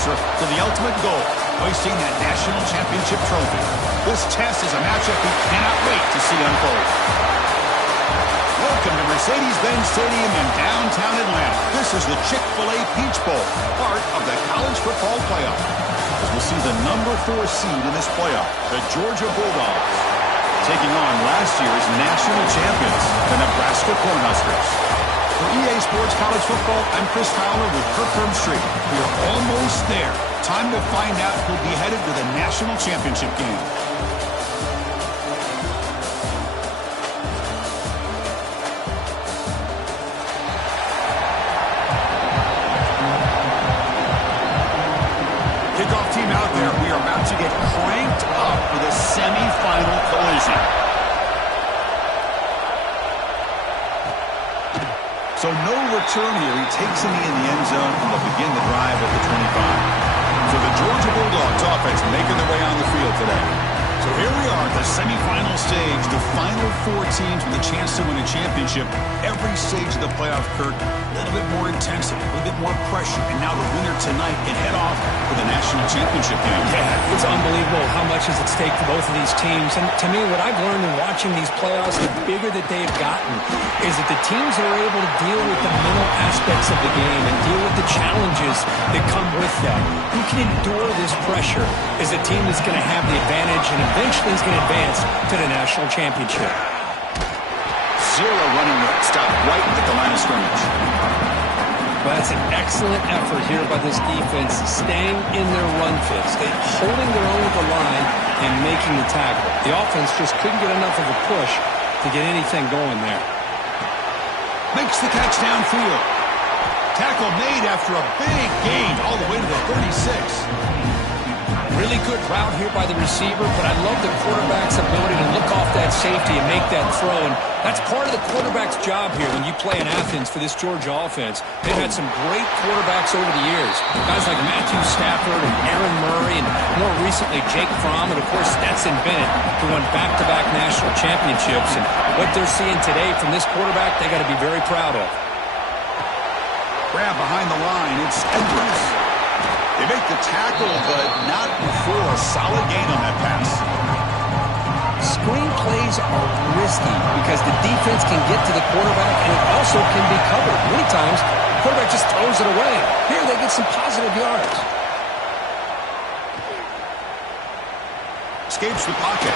closer to the ultimate goal, hoisting that national championship trophy. This test is a matchup we cannot wait to see unfold. Welcome to Mercedes-Benz Stadium in downtown Atlanta. This is the Chick-fil-A Peach Bowl, part of the college football playoff. As we'll see the number 4 seed in this playoff, the Georgia Bulldogs, taking on last year's national champions, the Nebraska Cornhuskers. For EA Sports College Football, I'm Chris Fowler with Kirk Herbstreit. We are almost there. Time to find out who'll be headed to the national championship game. Kickoff team out there. We are about to get cranked up for the semifinal collision. So no return here. He takes it in the end zone, and they'll begin the drive at the 25. So the Georgia Bulldogs offense making their way on the field today. So here we are at the semifinal stage, the final 4 teams with a chance to win a championship. Every stage of the playoff, Kirk, a little bit more intensity, a little bit more pressure, and now the winner tonight can head off for the national championship game. Yeah, it's unbelievable how much is at stake for both of these teams. And to me, what I've learned in watching these playoffs, the bigger that they've gotten, is that the teams that are able to deal with the mental aspects of the game and deal with the challenges that come with that, who can endure this pressure, is a team that's going to have the advantage and eventually is going to advance to the national championship. Zero running room. Stop right at the line of scrimmage. Well, that's an excellent effort here by this defense, staying in their run fits, holding their own with the line and making the tackle. The offense just couldn't get enough of a push to get anything going there. Makes the catch downfield. Tackle made after a big gain all the way to the 36. Really good route here by the receiver, but I love the quarterback's ability to look off that safety and make that throw. And that's part of the quarterback's job here when you play in Athens for this Georgia offense. They've had some great quarterbacks over the years. Guys like Matthew Stafford and Aaron Murray and more recently Jake Fromm and, of course, Stetson Bennett, who won back-to-back national championships. And what they're seeing today from this quarterback, they got to be very proud of. Grab behind the line. It's Edwards. They make the tackle, but not before a solid gain on that pass. Screen plays are risky because the defense can get to the quarterback and it also can be covered. Many times, the quarterback just throws it away. Here, they get some positive yards. Escapes the pocket.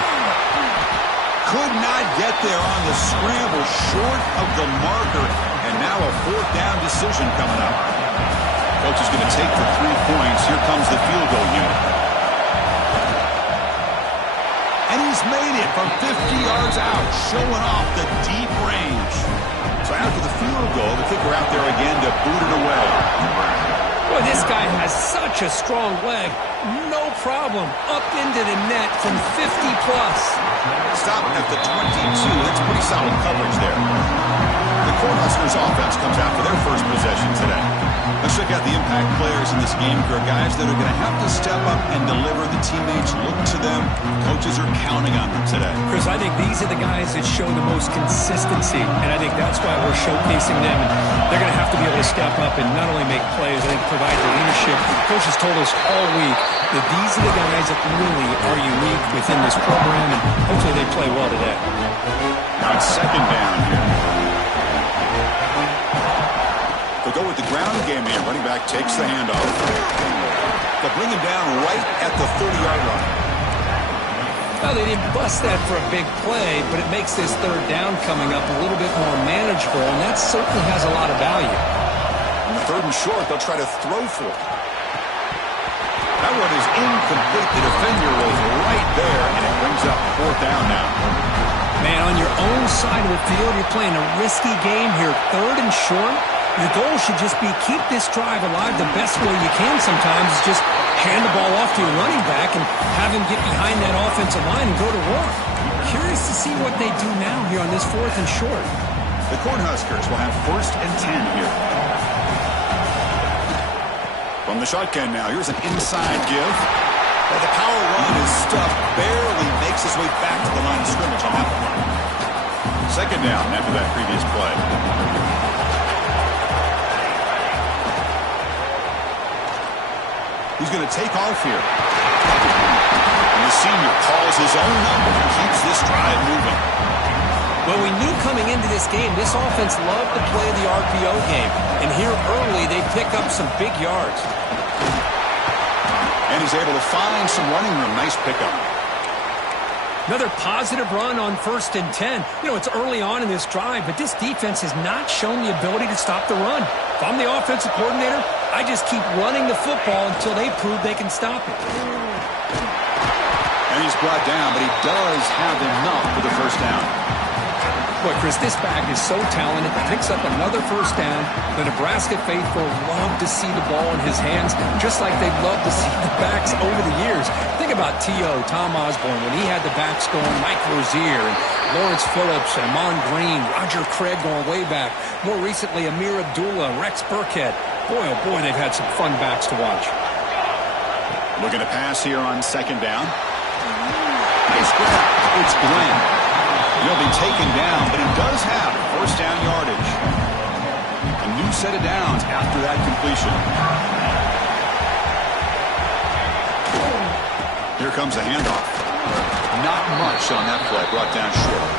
Could not get there on the scramble, short of the marker, and now a 4th down decision coming up. Coach is going to take the 3 points. Here comes the field goal unit. And he's made it from 50 yards out, showing off the deep range. So after the field goal, the kicker out there again to boot it away. Boy, this guy has such a strong leg. No problem. Up into the net from 50-plus. Stopping at the 22. That's pretty solid coverage there. The Cornhuskers offense comes out for their first possession today. Let's check out the impact players in this game. There are guys that are going to have to step up and deliver. The teammates look to them. Coaches are counting on them today. Chris, I think these are the guys that show the most consistency, and I think that's why we're showcasing them. And they're going to have to be able to step up and not only make plays, I think provide the leadership. Coach has told us all week that these are the guys that really are unique within this program, and hopefully they play well today. Now it's 2nd down here. They'll go with the ground game here. Running back takes the handoff. They'll bring him down right at the 30-yard line. Well, they didn't bust that for a big play, but it makes this 3rd down coming up a little bit more manageable, and that certainly has a lot of value. On the 3rd and short, they'll try to throw for it. That one is incomplete. The defender was right there, and it brings up 4th down now. Man, on your own side of the field, you're playing a risky game here. 3rd and short. Your goal should just be keep this drive alive the best way you can sometimes is just hand the ball off to your running back and have him get behind that offensive line and go to work. Curious to see what they do now here on this 4th and short. The Cornhuskers will have 1st and 10 here. From the shotgun now, here's an inside give. Well, the power run is stuffed, barely makes his way back to the line of scrimmage on that one. 2nd down after that previous play. He's going to take off here. And the senior calls his own number and keeps this drive moving. Well, we knew coming into this game, this offense loved to play the RPO game. And here early, they pick up some big yards. And he's able to find some running room. Nice pickup. Another positive run on 1st and 10. You know, it's early on in this drive, but this defense has not shown the ability to stop the run. If I'm the offensive coordinator, I just keep running the football until they prove they can stop it. And he's brought down, but he does have enough for the first down. Boy, Chris, this back is so talented. Picks up another first down. The Nebraska faithful love to see the ball in his hands, just like they love to see the backs over the years. Think about T.O., Tom Osborne, when he had the backs going, Mike Rozier, and Lawrence Phillips, and Amon Green, Roger Craig going way back. More recently, Amir Abdullah, Rex Burkhead. Boy, oh boy, they've had some fun backs to watch. Looking to pass here on 2nd down. Nice grab. It's Glenn. He'll be taken down, but he does have first down yardage. A new set of downs after that completion. Here comes a handoff. Not much on that play, brought down short.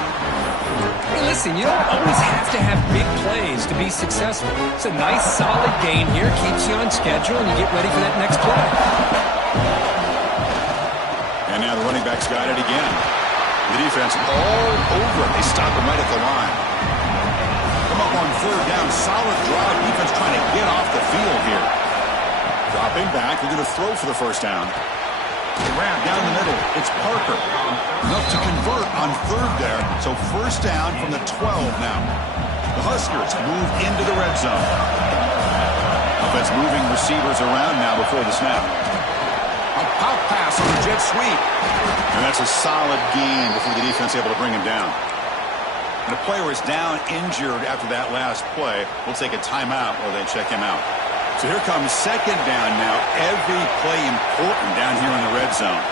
Hey, listen, you don't always have to have big plays to be successful. It's a nice, solid gain here, keeps you on schedule, and you get ready for that next play. And now the running back's got it again. The defense all over it. They stop him right at the line. Come up on 3rd down. Solid drive. Defense trying to get off the field here. Dropping back. They're going to throw for the first down. Grab down the middle. It's Parker. Enough to convert on 3rd there. So first down from the 12 now. The Huskers move into the red zone. Offense moving receivers around now before the snap. A pop pass on the jet sweep. And that's a solid gain before the defense able to bring him down. And the player is down injured after that last play. We'll take a timeout while they check him out. So here comes 2nd down now. Every play important down here in the red zone.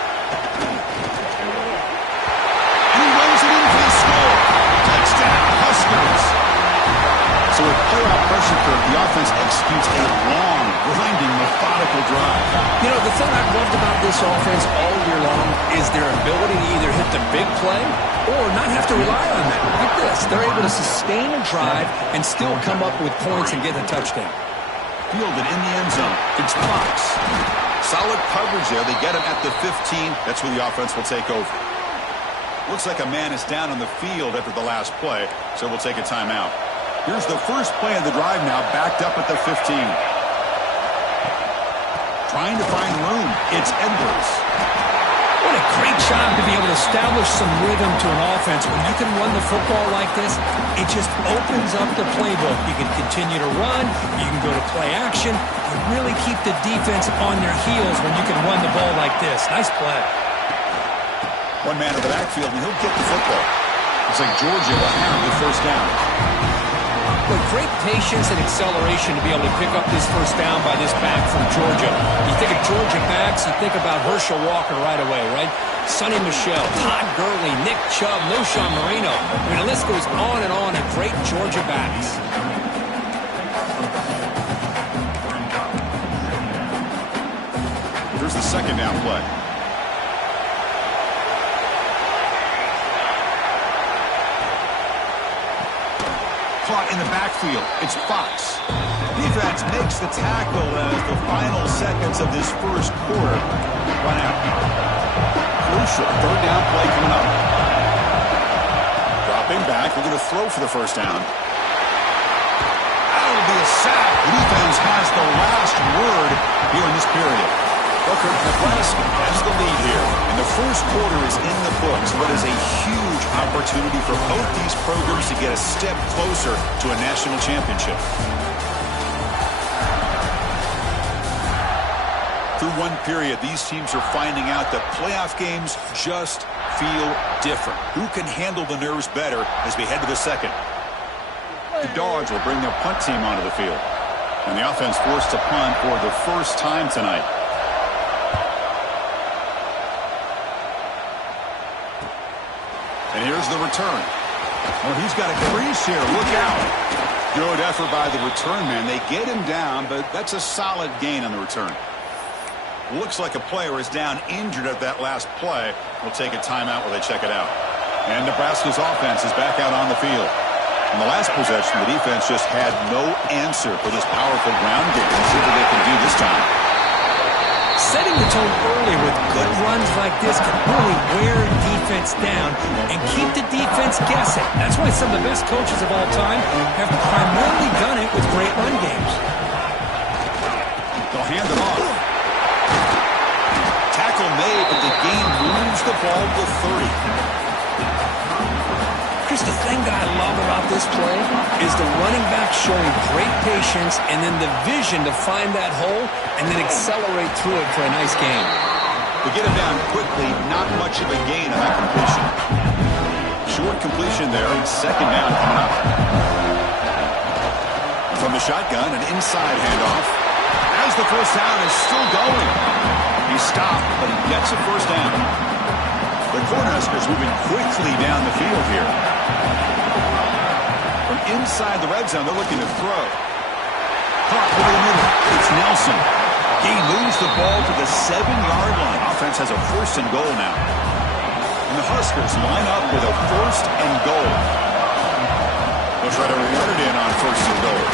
And he runs it in for the score. Touchdown, Huskers. So with playoff pressure curve, the offense executes a long, grinding, methodical drive. You know, the thing I've loved about this offense all year long is their ability to either hit the big play or not have to rely on that. Look at this. They're able to sustain a drive and still come up with points and get a touchdown. Fielded in the end zone. It's Fox. Solid coverage there. They get him at the 15. That's where the offense will take over. Looks like a man is down on the field after the last play, so we'll take a timeout. Here's the first play of the drive now, backed up at the 15. Trying to find room. It's Edwards. What a great job to be able to establish some rhythm to an offense. When you can run the football like this, it just opens up the playbook. You can continue to run. You can go to play action. You really keep the defense on their heels when you can run the ball like this. Nice play. One man in the backfield, and he'll get the football. Looks like Georgia will have the first down. With great patience and acceleration to be able to pick up this first down by this back from Georgia. You think of Georgia backs, you think about Herschel Walker right away, right? Sonny Michel, Todd Gurley, Nick Chubb, Noshawn Marino. I mean, the list goes on and on of great Georgia backs. Here's the 2nd down play. Caught in the backfield. It's Fox. Defense makes the tackle as the final seconds of this first quarter run out. Crucial 3rd down play coming up. Dropping back. We're going to throw for the first down. That'll be a sack. The defense has the last word here in this period. Booker, Nebraska has the lead here. And the first quarter is in the books, but is a huge opportunity for both these programs to get a step closer to a national championship. Through one period, these teams are finding out that playoff games just feel different. Who can handle the nerves better as we head to the second? The Dogs will bring their punt team onto the field. And the offense forced to punt for the first time tonight. And here's the return. Oh, he's got a crease here. Look out. Good effort by the return man. They get him down, but that's a solid gain on the return. Looks like a player is down injured at that last play. We'll take a timeout while they check it out. And Nebraska's offense is back out on the field. In the last possession, the defense just had no answer for this powerful ground game. Let's see what they can do this time. Setting the tone early with good runs like this can really wear defense down and keep the defense guessing. That's why some of the best coaches of all time have primarily done it with great run games. They'll hand it off. Tackle made, but the game moves the ball to 30. Chris, the thing that I love about this play is the running back showing great patience and then the vision to find that hole and then accelerate through it for a nice gain. To get it down quickly, not much of a gain on that completion. Short completion there, second down coming up. From the shotgun, an inside handoff. As the first down is still going. He stopped, but he gets a first down. The Cornhuskers moving quickly down the field here. From inside the red zone, they're looking to throw. Caught over the middle. It's Nelson. He moves the ball to the 7-yard line. Offense has a first and goal now. And the Huskers line up with a first and goal. They'll try to run it in on first and goal.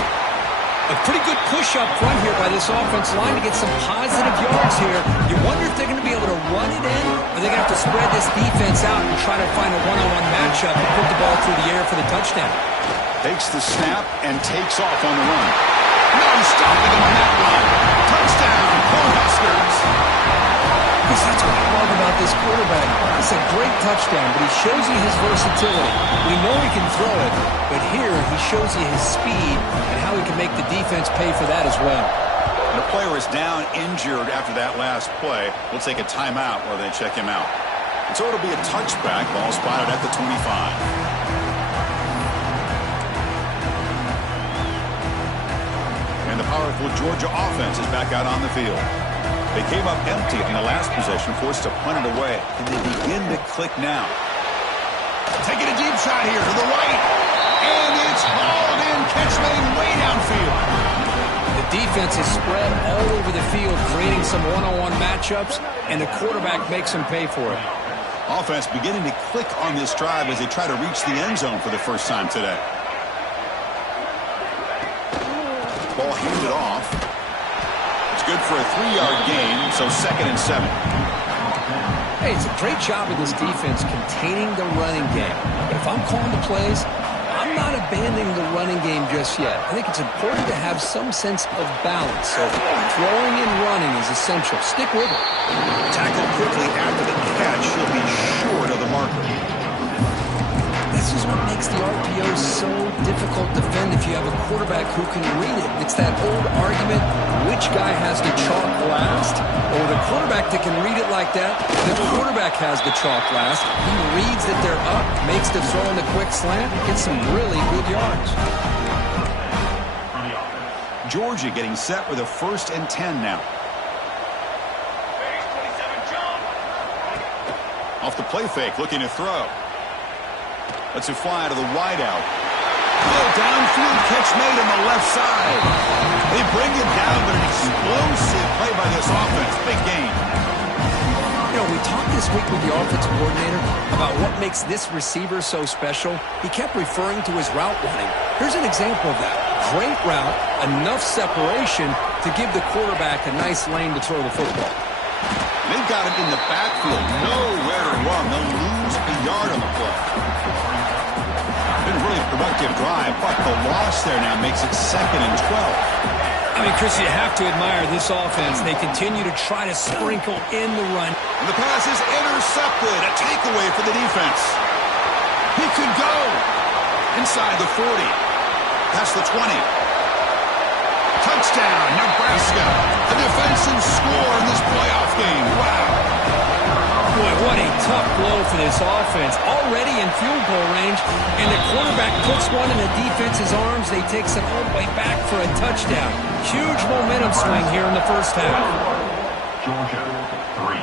A pretty good push up front here by this offense line to get some positive yards here. You wonder if they're going to be able to run it in, or they're going to have to spread this defense out and try to find a one-on-one matchup and put the ball through the air for the touchdown. Takes the snap and takes off on the run. No stopping him on that run. Touchdown, Cornhuskers. Because that's what I love about this quarterback. It's a great touchdown, but he shows you his versatility. We know he can throw it, but here he shows you his speed and how he can make the defense pay for that as well. And the player is down injured after that last play. We'll take a timeout while they check him out. And so it'll be a touchback. Ball spotted at the 25. And the powerful Georgia offense is back out on the field. They came up empty on the last possession, forced to punt it away. And they begin to click now. Taking a deep shot here to the right. And it's hauled in. Catch made way downfield. The defense is spread all over the field, creating some one-on-one matchups, and the quarterback makes them pay for it. Offense beginning to click on this drive as they try to reach the end zone for the first time today. Ball handed off. It's good for a 3-yard gain, so 2nd and 7. Hey, it's a great job of this defense containing the running game. But if I'm calling the plays, I'm not abandoning the running game just yet. I think it's important to have some sense of balance. So throwing and running is essential. Stick with it. Tackle quickly after the catch. He'll be short of the marker. This is what makes the RPO so difficult to defend if you have a quarterback who can read it. It's that old argument, which guy has the chalk last? Or the quarterback that can read it like that, the quarterback has the chalk last. He reads that they're up, makes the throw in the quick slant, gets some really good yards. Georgia getting set with a 1st and 10 now. Off the play fake, looking to throw. Lets it fly to the wideout. Oh, downfield catch made on the left side. They bring him down, but an explosive play by this offense. Big game. You know, we talked this week with the offensive coordinator about what makes this receiver so special. He kept referring to his route running. Here's an example of that. Great route, enough separation to give the quarterback a nice lane to throw the football. They've got him in the backfield. Nowhere to run. They'll lose a yard on the play. Been a really productive drive, but the loss there now makes it 2nd and 12. I mean, Chris, you have to admire this offense. They continue to try to sprinkle in the run. And the pass is intercepted. A takeaway for the defense. He could go inside the 40. Past the 20. Touchdown, Nebraska. A defensive score in this playoff game. Wow. Boy, what a tough blow for this offense. Already in field goal range, and the quarterback puts one in the defense's arms. They takes it all the way back for a touchdown. Huge momentum swing here in the first half. Georgia, 3.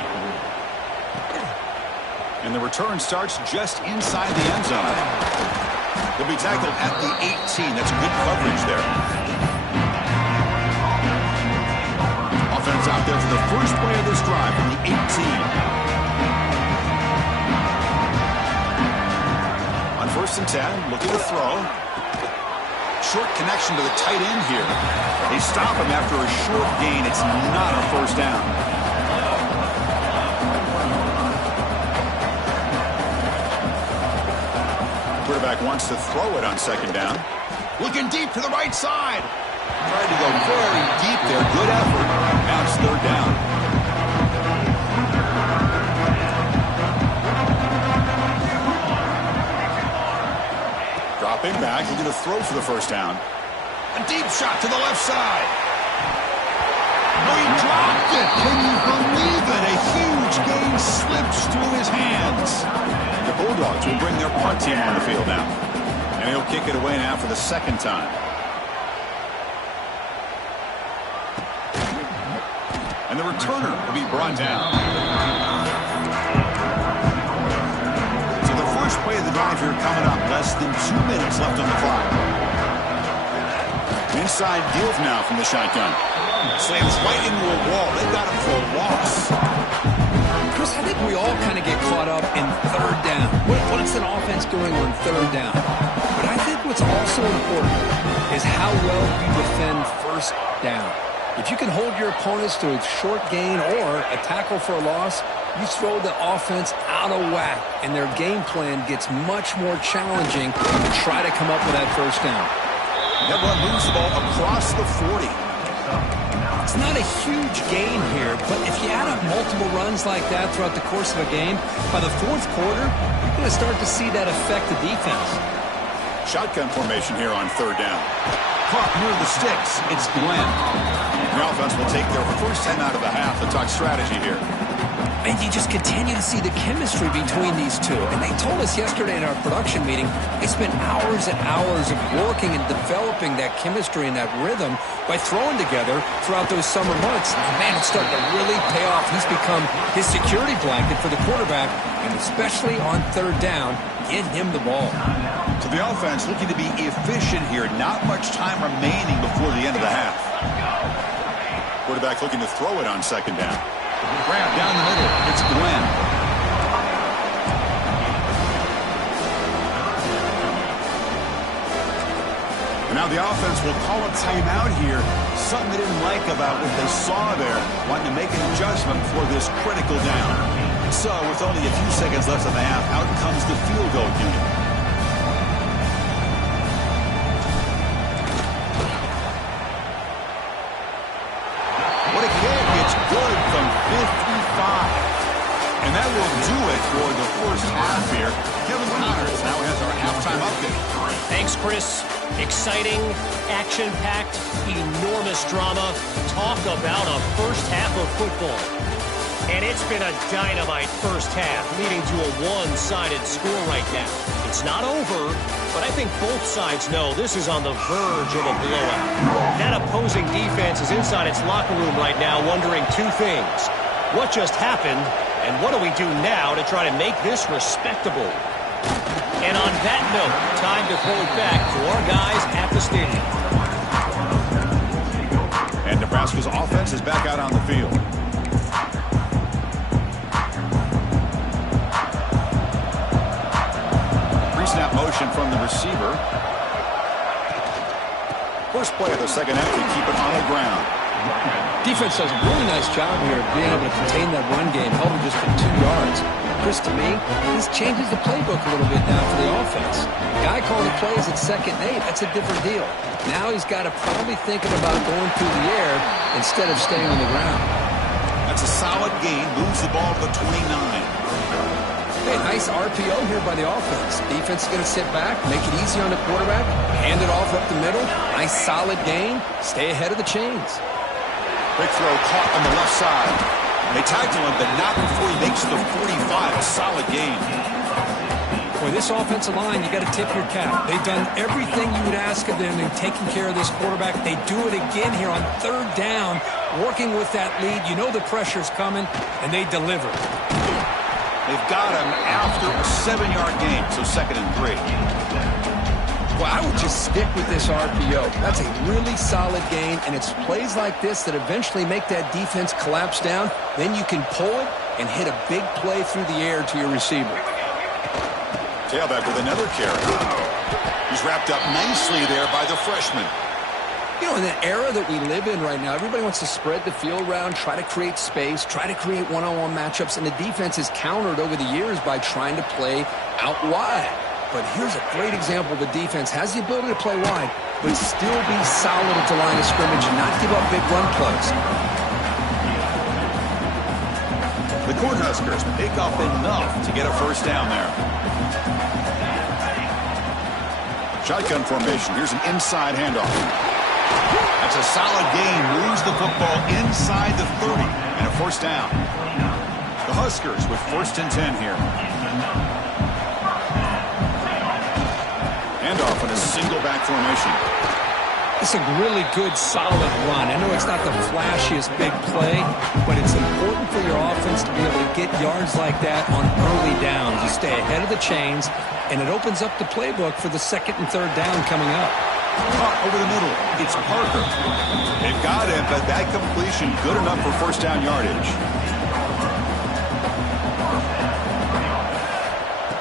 And the return starts just inside the end zone. They'll be tackled at the 18. That's good coverage there. Offense out there for the first play of this drive from the 18. On 1st and 10, looking to throw. Short connection to the tight end here. They stop him after a short gain. It's not a first down. Quarterback wants to throw it on 2nd down. Looking deep to the right side. Tried to go very deep there. Good effort. Now it's 3rd down. Dropping back. Looking to throw for the 1st down. A deep shot to the left side. Oh, he dropped it. Can you believe it? A huge gain slips through his hands. The Bulldogs will bring their punt team on the field now. And he'll kick it away now for the 2nd time. And the returner will be brought down. So the first play of the drive here coming up. Less than 2 minutes left on the clock. Inside give now from the shotgun. Slams right into a wall. They've got him for a loss. Chris, I think we all kind of get caught up in 3rd down. What's an offense doing on 3rd down? But I think what's also important is how well you defend 1st down. If you can hold your opponents to a short gain or a tackle for a loss, you throw the offense out of whack, and their game plan gets much more challenging to try to come up with that 1st down. Everyone moves the ball across the 40. It's not a huge gain here, but if you add up multiple runs like that throughout the course of a game, by the 4th quarter, you're going to start to see that affect the defense. Shotgun formation here on 3rd down. Caught near the sticks. It's Glenn. The offense will take their first 10 out of the half to talk strategy here. And you just continue to see the chemistry between these two. And they told us yesterday in our production meeting, they spent hours and hours of working and developing that chemistry and that rhythm by throwing together throughout those summer months. And man, it's starting to really pay off. He's become his security blanket for the quarterback, and especially on 3rd down, get him the ball. So the offense looking to be efficient here. Not much time remaining before the end of the half. Quarterback looking to throw it on 2nd down. Grab down the middle. It's Glenn. And now the offense will call a timeout here. Something they didn't like about what they saw there. Wanting to make an adjustment for this critical down. So with only a few seconds left in the half, out comes the field goal unit. What a kick. It's good from 55. And that will do it for the first half here. Kevin Connors now has our halftime update. Thanks, Chris. Exciting, action-packed, enormous drama. Talk about a first half of football. And it's been a dynamite first half, leading to a one-sided score right now. It's not over, but I think both sides know this is on the verge of a blowout. That opposing defense is inside its locker room right now wondering 2 things. What just happened, and what do we do now to try to make this respectable? And on that note, time to throw it back to our guys at the stadium. And Nebraska's offense is back out on the field. Pre-snap motion from the receiver. First play of the second half, they keep it on the ground. Defense does a really nice job here of being able to contain that run game, held it just for 2 yards. Chris, to me, this changes the playbook a little bit now for the offense. The guy calling plays at 2nd and 8, that's a different deal. Now he's got to probably thinking about going through the air instead of staying on the ground. That's a solid gain, moves the ball to the 29. Hey, nice RPO here by the offense. Defense is going to sit back, make it easy on the quarterback, hand it off up the middle. Nice solid gain, stay ahead of the chains. Quick throw caught on the left side. They tackle him, but not before he makes the 45. A solid gain. Boy, this offensive line, you got to tip your cap. They've done everything you would ask of them in taking care of this quarterback. They do it again here on 3rd down, working with that lead. You know the pressure's coming, and they deliver. They've got him after a 7-yard gain, so 2nd and 3. Well, I would just stick with this RPO. That's a really solid game, and it's plays like this that eventually make that defense collapse down. Then you can pull it and hit a big play through the air to your receiver. Tailback with another carry. He's wrapped up nicely there by the freshman. You know, in the era that we live in right now, everybody wants to spread the field around, try to create space, try to create one-on-one matchups, and the defense is countered over the years by trying to play out wide. But here's a great example. The defense has the ability to play wide, but still be solid at the line of scrimmage and not give up big run plays. The Cornhuskers pick up enough to get a first down there. Shotgun formation. Here's an inside handoff. That's a solid gain. Moves the football inside the 30 and a first down. The Huskers with 1st and 10 here. Handoff in a single back formation. It's a really good, solid run. I know it's not the flashiest big play, but it's important for your offense to be able to get yards like that on early downs. You stay ahead of the chains, and it opens up the playbook for the 2nd and 3rd down coming up. Caught over the middle. It's Parker. They've got it, but that completion good enough for first down yardage.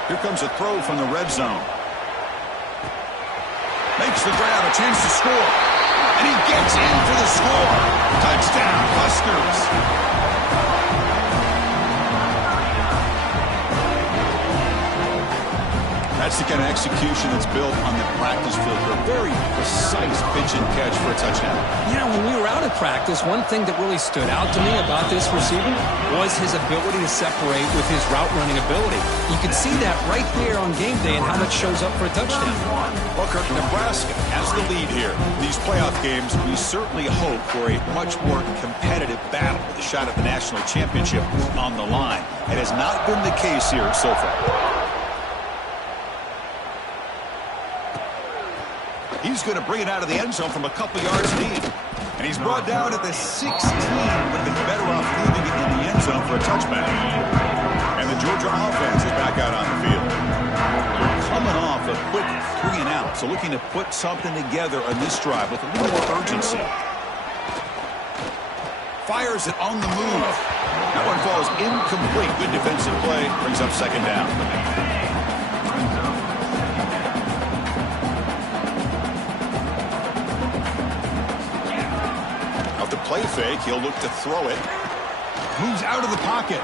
Here comes a throw from the red zone. Makes the grab, a chance to score. And he gets in for the score. Touchdown, Huskers. That's the kind of execution that's built on the practice field. A very precise pitch and catch for a touchdown. You know, when we were out at practice, one thing that really stood out to me about this receiver was his ability to separate with his route running ability. You can see that right there on game day and how that shows up for a touchdown. Well, Kirk, Nebraska has the lead here. These playoff games, we certainly hope for a much more competitive battle with a shot at the national championship on the line. It has not been the case here so far. He's going to bring it out of the end zone from a couple yards deep. And he's brought down at the 16. Would have been better off leaving it in the end zone for a touchback. And the Georgia offense is back out on the field. We're coming off a quick 3 and out, so looking to put something together on this drive with a little more urgency. Fires it on the move. That one falls incomplete. Good defensive play. Brings up 2nd down. Play fake. He'll look to throw it. Moves out of the pocket.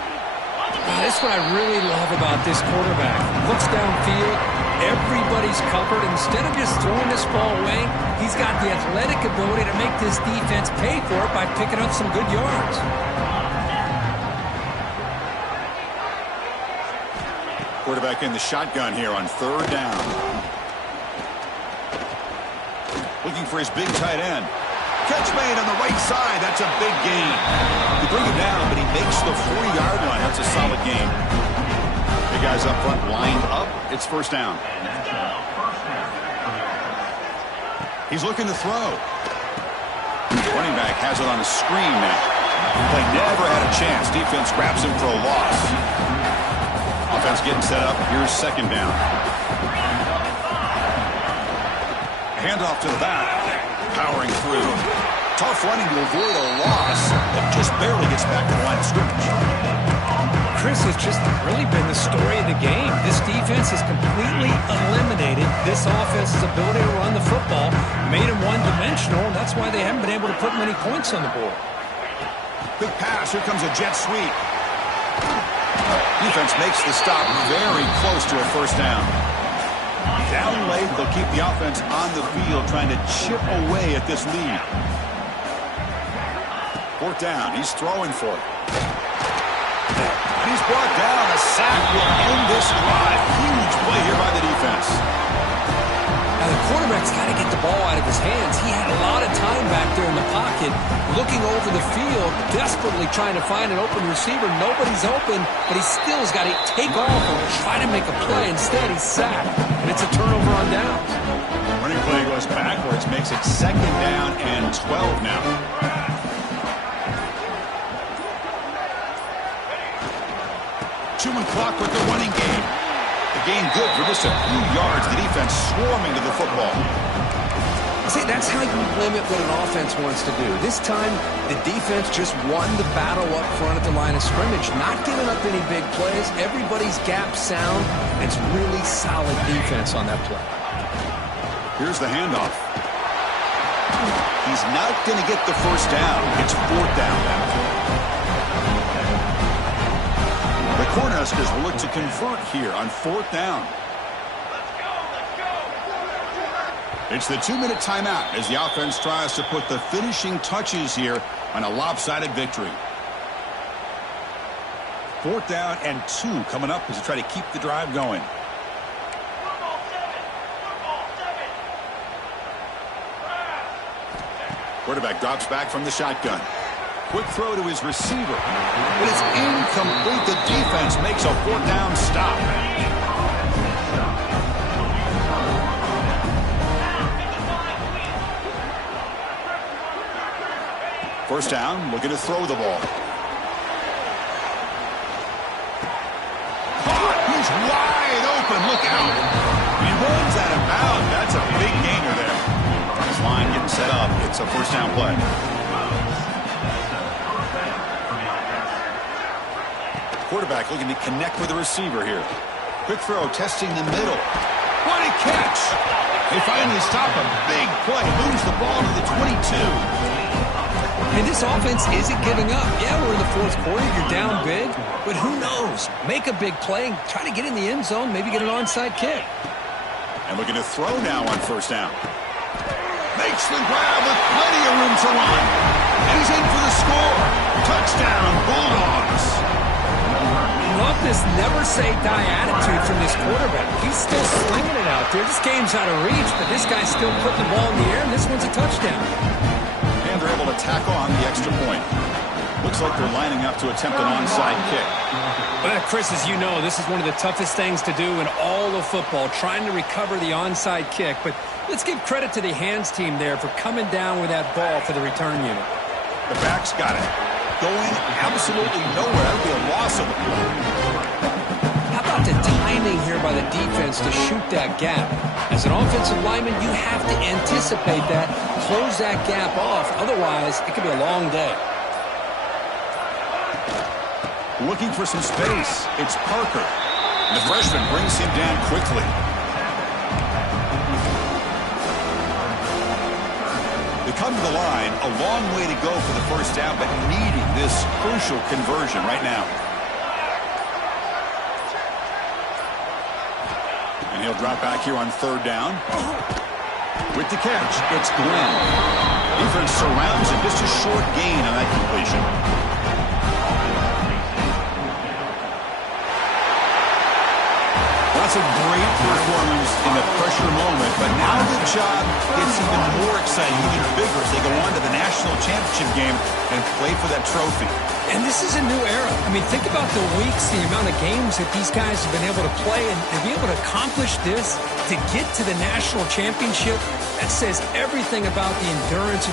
That's what I really love about this quarterback. Looks downfield. Everybody's covered. Instead of just throwing this ball away, he's got the athletic ability to make this defense pay for it by picking up some good yards. Quarterback in the shotgun here on 3rd down. Looking for his big tight end. Catch made on the right side. That's a big gain. They bring him down, but he makes the 40-yard line. That's a solid gain. The guys up front lined up. It's 1st down. He's looking to throw. Running back has it on a screen now. Play never had a chance. Defense grabs him for a loss. Offense getting set up. Here's 2nd down. Handoff to the back. Powering through. Tough running to avoid a loss, but just barely gets back to the line of scrimmage. Chris, has just really been the story of the game. This defense has completely eliminated this offense's ability to run the football, made them one-dimensional, and that's why they haven't been able to put many points on the board. Big pass. Here comes a jet sweep. Defense makes the stop very close to a first down. Down late, they'll keep the offense on the field trying to chip away at this lead. 4th down. He's throwing for it. And he's brought down. A sack will end this drive. Huge play here by the defense. Now, the quarterback's got to get the ball out of his hands. He had a lot of time back there in the pocket, looking over the field, desperately trying to find an open receiver. Nobody's open, but he still has got to take off and try to make a play. Instead, he's sacked, and it's a turnover on downs. Running play goes backwards, makes it 2nd down and 12 now. Chewing clock with the running game. The gain good for just a few yards. The defense swarming to the football. See, that's how you limit what an offense wants to do. This time, the defense just won the battle up front at the line of scrimmage, not giving up any big plays. Everybody's gap sound. It's really solid defense on that play. Here's the handoff. He's not going to get the first down. It's fourth down now. The Cornhuskers will look to convert here on fourth down. It's the 2-minute timeout as the offense tries to put the finishing touches here on a lopsided victory. Fourth down and 2 coming up as they try to keep the drive going. Quarterback drops back from the shotgun. Quick throw to his receiver. But it's incomplete. The defense makes a fourth down stop. First down, looking to throw the ball. Caught! He's wide open. Look out. He runs out of bounds. That's a big gainer there. His line getting set up. It's a first down play. Quarterback looking to connect with the receiver here. Quick throw, testing the middle. What a catch! They finally stop a big play. Moves the ball to the 22. And this offense isn't giving up. Yeah, we're in the fourth quarter. You're down big. But who knows? Make a big play. Try to get in the end zone. Maybe get an onside kick. And looking to throw now on first down. Makes the grab with plenty of room to run. And he's in for the score. Touchdown, Bulldogs. Love this never-say-die attitude from this quarterback. He's still slinging it out there. This game's out of reach, but this guy's still putting the ball in the air, and this one's a touchdown. And they're able to tackle on the extra point. Looks like they're lining up to attempt an onside kick. Well, Chris, as you know, this is one of the toughest things to do in all of football, trying to recover the onside kick. But let's give credit to the hands team there for coming down with that ball for the return unit. The back's got it. Going absolutely nowhere. That would be a loss of the play. How about the timing here by the defense to shoot that gap? As an offensive lineman, you have to anticipate that, close that gap off. Otherwise, it could be a long day. Looking for some space. It's Parker. And the freshman brings him down quickly. They come to the line, a long way to go for the first down, but needing this crucial conversion right now. And he'll drop back here on third down. With the catch, it's Glenn. Defense surrounds him, just a short gain on that completion. That's a great performance in the pressure moment, but now the job gets even more exciting, even bigger as they go on to the national championship game and play for that trophy. And this is a new era. I mean, think about the weeks, the amount of games that these guys have been able to play, and to be able to accomplish this, to get to the national championship, that says everything about the endurance of this